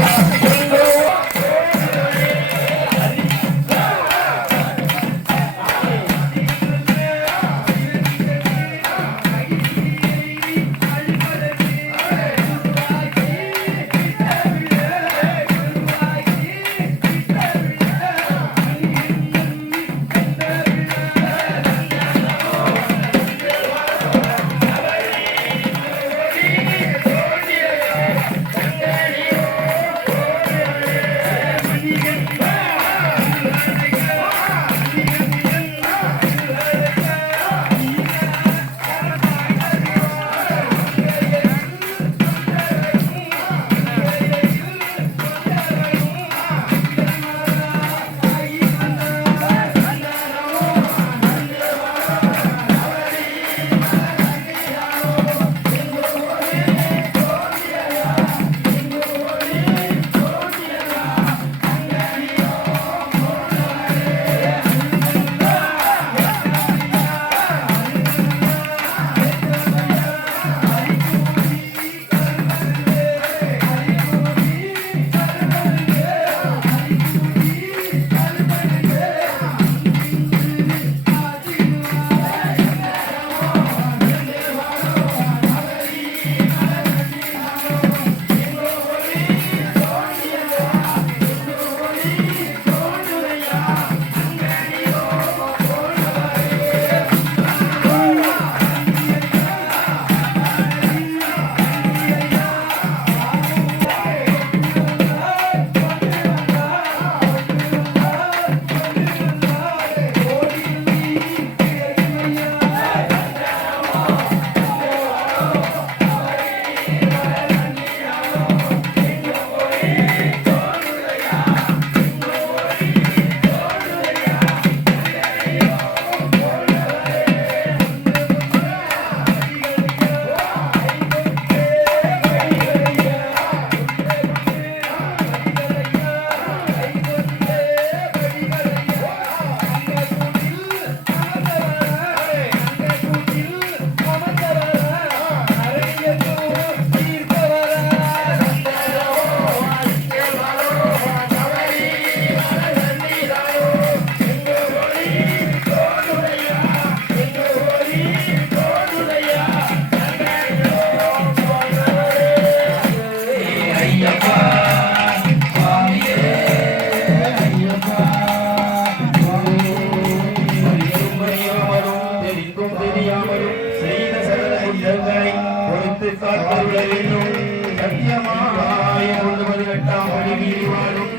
Yeah. காத்தருளையிலும் சத்தியமாவாய ஒன்று பதினெட்டாம் படி வீடு வாழும்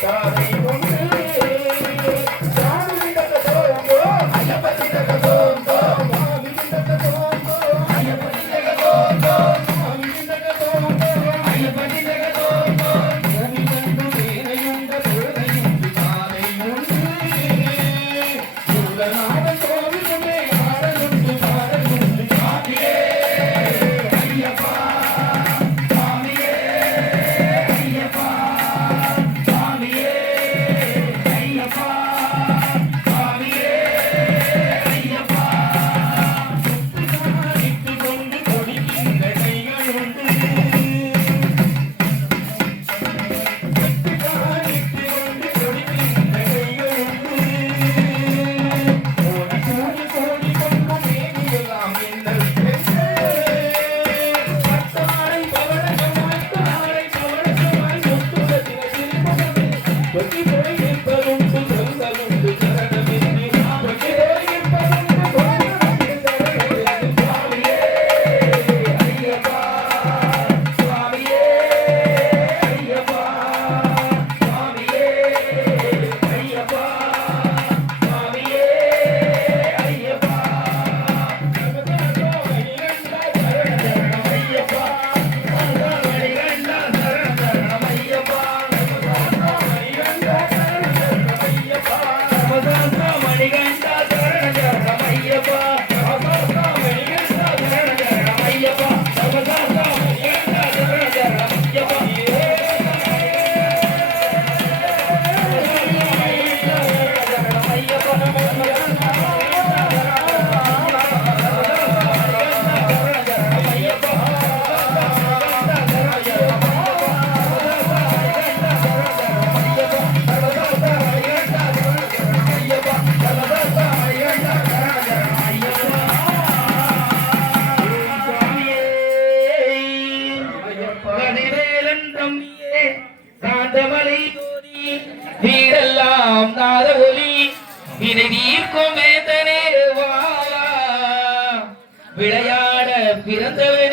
சாதைக்கும் தேவை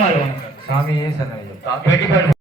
మారు స్వామి ఏ సన్నయ్య